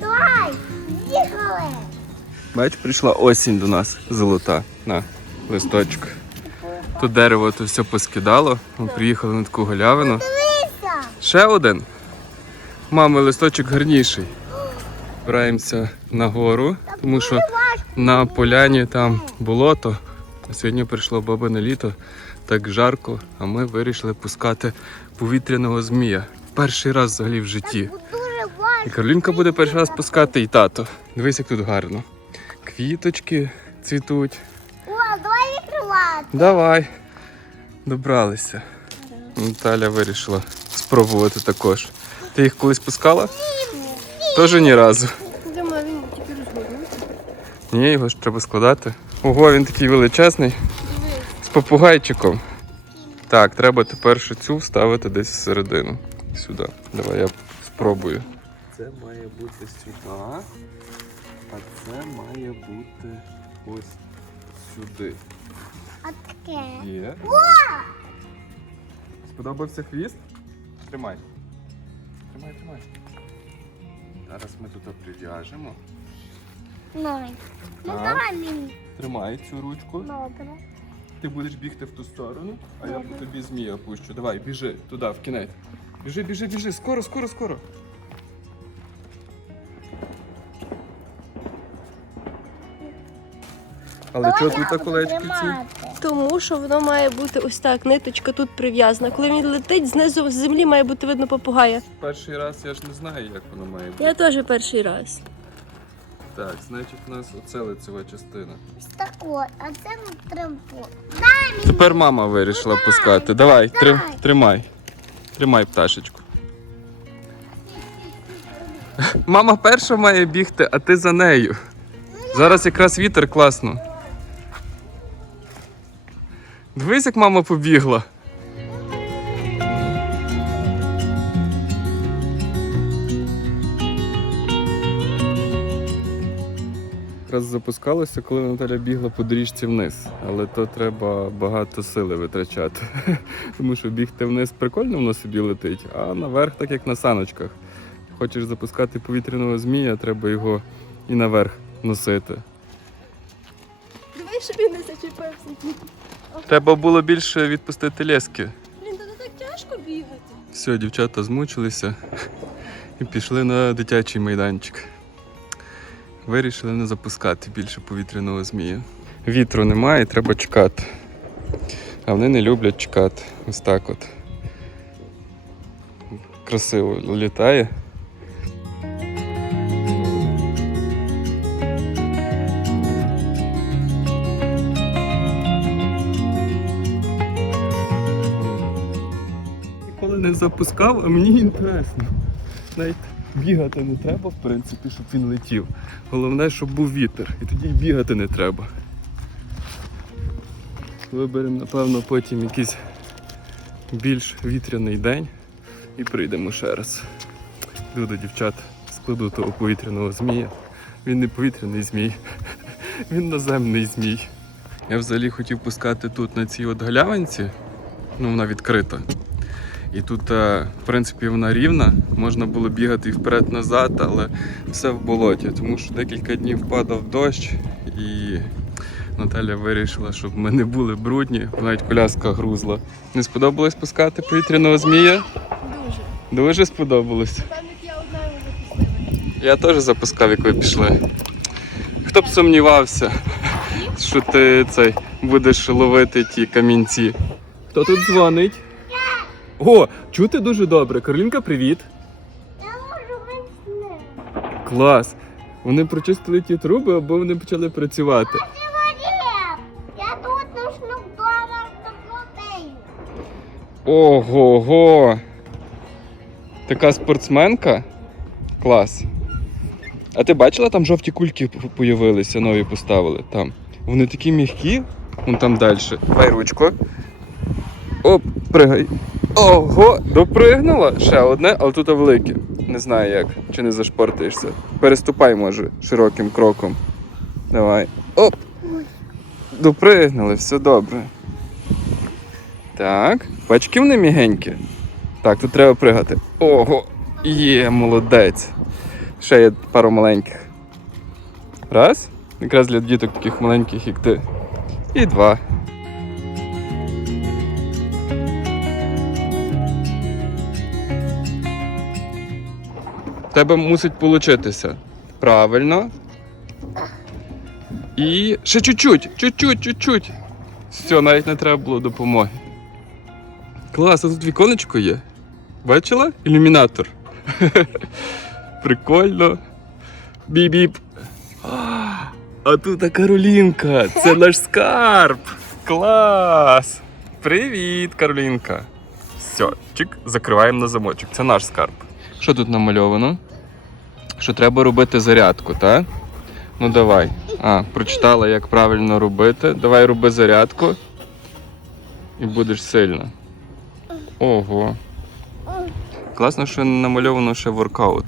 Давай, їхали. Бач, прийшла осінь до нас золота. На, листочок. Тут дерево то все поскидало. Ми приїхали на таку галявину. Дивися. Ще один. Мами, листочок гарніший. Збираємося на гору, тому що на поляні там болото. А сьогодні прийшло бабине літо, так жарко, а ми вирішили пускати повітряного змія. Перший раз взагалі в житті. І Каролінка буде перший раз пускати і тато. Дивись, як тут гарно. Квіточки цвітуть. О, давай відкривати. Давай. Добралися. Наталя вирішила спробувати також. Ти їх колись пускала? Теж ні разу. Думаю, він тільки розгорнувся. Ні, його ж треба складати. Ого, він такий величезний. З попугайчиком. Так, треба тепер ще цю вставити десь всередину. Сюди. Давай я спробую. Це має бути сюди. А це має бути ось сюди. А таке. Є. Сподобався хвіст? Тримай. Тримай, тримай. Зараз ми тут прив'яжемо. Ну, ну давай мені. Тримай цю ручку. Добре. Ти будеш бігти в ту сторону, а я по тобі змія пущу. Давай, біжи туди, в кінець. Біжи, біжи, біжи. Скоро, скоро, скоро. Але чого тут колечки ці? Тому що воно має бути ось так, ниточка тут прив'язана. Коли він летить, знизу з землі має бути видно попугая. Перший раз я ж не знаю, як воно має бути. Я теж перший раз. Так, значить у нас оце лицева частина. Ось такой, а це. Дай мені. Тепер мама вирішила пускати. Давай, Давай. тримай. Тримай пташечку. Мама перша має бігти, а ти за нею. Зараз якраз вітер класно. Дивись, як мама побігла. Якраз запускалося, коли Наталя бігла по доріжці вниз, але то треба багато сили витрачати. Тому що бігти вниз прикольно воно собі летить, а наверх, так як на саночках. Хочеш запускати повітряного змія, треба його і наверх носити. Дивись, щоб він не зачепився. Треба було більше відпустити лески. Блін, то так тяжко бігати. Все, дівчата змучилися і пішли на дитячий майданчик. Вирішили не запускати більше повітряного змія. Вітру немає, треба чекати. А вони не люблять чекати. Ось так от. Красиво літає. Ніколи не запускав, а мені інтересно. Навіть бігати не треба, в принципі, щоб він летів. Головне, щоб був вітер. І тоді й бігати не треба. Виберемо, напевно, потім якийсь більш вітряний день і прийдемо ще раз. До дівчат, складу того повітряного змія. Він не повітряний змій, він наземний змій. Я взагалі хотів пускати тут на цій от галявинці, ну вона відкрита. І тут, е, в принципі, вона рівна, можна було бігати і вперед-назад, але все в болоті, тому що декілька днів падав дощ, і Наталя вирішила, щоб ми не були брудні, навіть коляска грузла. Не сподобалось пускати повітряного змія? Дуже. Дуже сподобалось. Пам'ять я одна його запустила. Я теж запускав, як ви пішли. Хто б сумнівався, що ти цей будеш ловити ті камінці. Хто тут дзвонить? О, чути дуже добре. Каролінка, привіт. Я можу вийти. Клас. Вони прочистили ті труби, або вони почали працювати. Я тут нужну вдома заплатив. Ого-го. Така спортсменка? Клас. А ти бачила, там жовті кульки появилися, нові поставили там. Вони такі м'які, вон там далі. Давай ручку. Оп, пригай. Ого, допригнула. Ще одне, але тут велике. Не знаю як, чи не зашпортаєшся. Переступай, може, широким кроком. Давай. Оп. Допригнули, все добре. Так. Бачки вони мігенькі. Так, тут треба пригати. Ого! Є, молодець. Ще є пару маленьких. Раз. Якраз для діток таких маленьких, як ти. І два. Тебе мусить получитися. Правильно. І ще чуть-чуть, чуть-чуть, чуть-чуть. Все, навіть не треба було допомоги. Клас, а тут віконечко є. Бачила? Ілюмінатор. Прикольно. Біп-біп. А тут Каролінка. Це наш скарб. Клас. Привіт, Каролінка. Все, чик, закриваємо на замочок. Це наш скарб. Що тут намальовано? Що треба робити зарядку, так? Ну давай. А, прочитала, як правильно робити. Давай роби зарядку. І будеш сильна. Ого. Класно, що намальовано ще воркаут.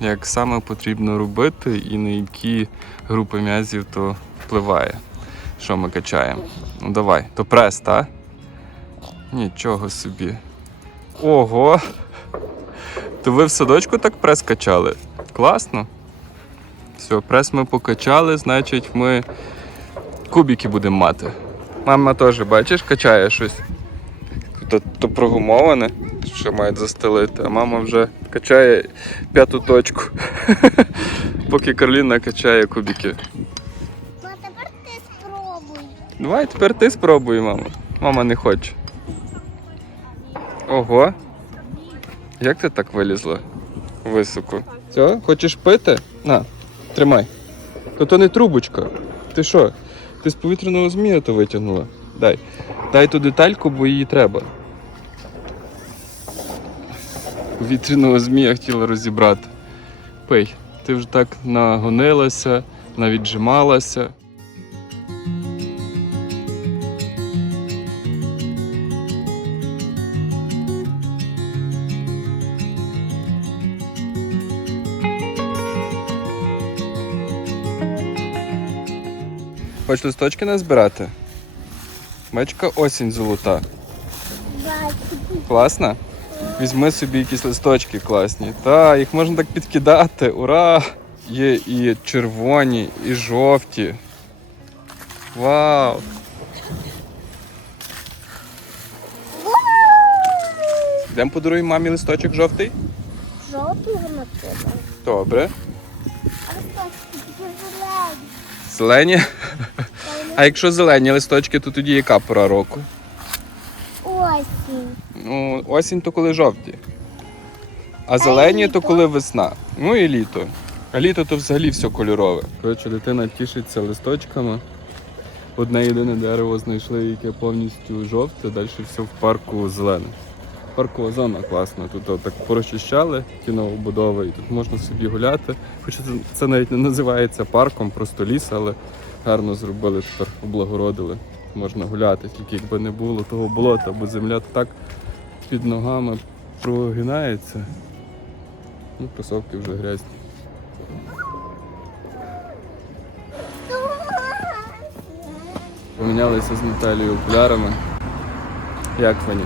Як саме потрібно робити і на які групи м'язів то впливає, що ми качаємо. Ну давай, то прес, так? Нічого собі. Ого! То ви в садочку так прес качали? Класно. Все, прес ми покачали, значить ми кубики будемо мати. Мама теж, бачиш, качає щось. То, то прогумоване, що мають застелити, а мама вже качає п'яту точку. Поки Карліна качає кубики. Ну, а тепер ти спробуй. Давай тепер ти спробуй, мама. Мама не хоче. Ого. Як ти так вилізла високо? Все, хочеш пити? На, тримай. То то не трубочка. Ти що? Ти з повітряного змія то витягнула? Дай. Дай ту детальку, бо її треба. Повітряного змія хотіла розібрати. Пий. Ти вже так нагонилася, навіджималася. Хочеш листочки назбирати? Бачка осінь золота. Класна? Візьми собі якісь листочки класні. Та, їх можна так підкидати. Ура! Є і червоні, і жовті. Вау! Йдемо подаруємо мамі листочок жовтий? Жовтий воно тебе. Добре. Зелені. А якщо зелені листочки, то тоді яка пора року? Осінь. Ну, осінь то коли жовті. А зелені то літо? коли весна. Ну і літо. А літо то взагалі все кольорове. Коротше, дитина тішиться листочками. Одне єдине дерево знайшли, яке повністю жовте, далі все в парку зелене. Паркова зона класна. Тут так порозчищали ті новобудови, і тут можна собі гуляти. Хоча це навіть не називається парком, просто ліс, але гарно зробили, тепер облагородили. Можна гуляти, тільки якби не було того болота, бо земля так під ногами прогинається. Ну, кросовки вже грязні. Помінялися з Наталією окулярами. Як вони?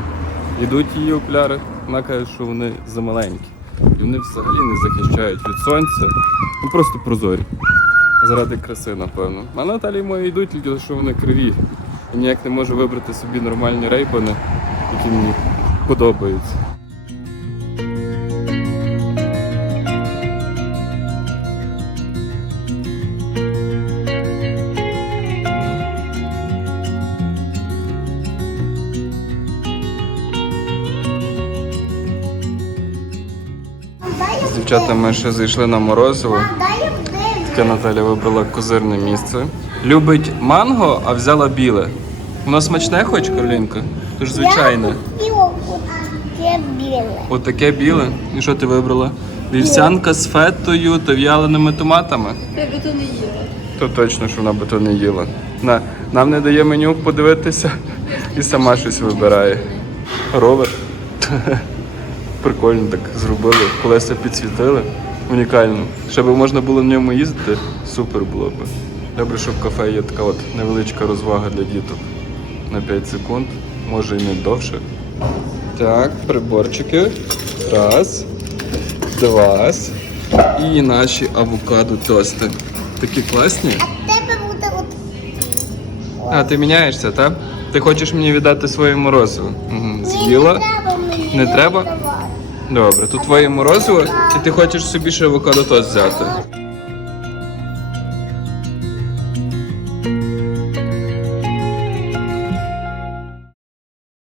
Йдуть її окуляри, вона каже, що вони замаленькі. І вони взагалі не захищають від сонця. Ну просто прозорі. Заради краси, напевно. А Наталі мої йдуть, тільки що вони криві. І ніяк не можу вибрати собі нормальні рейпани, які мені подобаються. Дай З дівчатами ще зайшли на морозиво. Таке Наталя вибрала козирне місце. Любить манго, а взяла біле. Воно смачне хоч, Каролінка? Тож звичайне. І таке біле. Отаке біле. І що ти вибрала? Вівсянка з фетою та в'яленими томатами. Ти би то не їла. То точно, що вона би то не їла. На, нам не дає меню подивитися і сама щось вибирає. Ровер. Прикольно так зробили. Колеса підсвітили. Унікально. Щоб можна було в ньому їздити, супер було б. Добре, що в кафе є така от невеличка розвага для діток на 5 секунд, може і не довше. Так, приборчики. Раз, два. І наші авокадо тости. Такі класні. А тебе буде от А, ти міняєшся, так? Ти хочеш мені віддати своє морозиво? Угу. З'їла? Не треба мені. Не треба? давай. Добре, тут твоє морозиво, і ти хочеш собі ще авокадо тост взяти.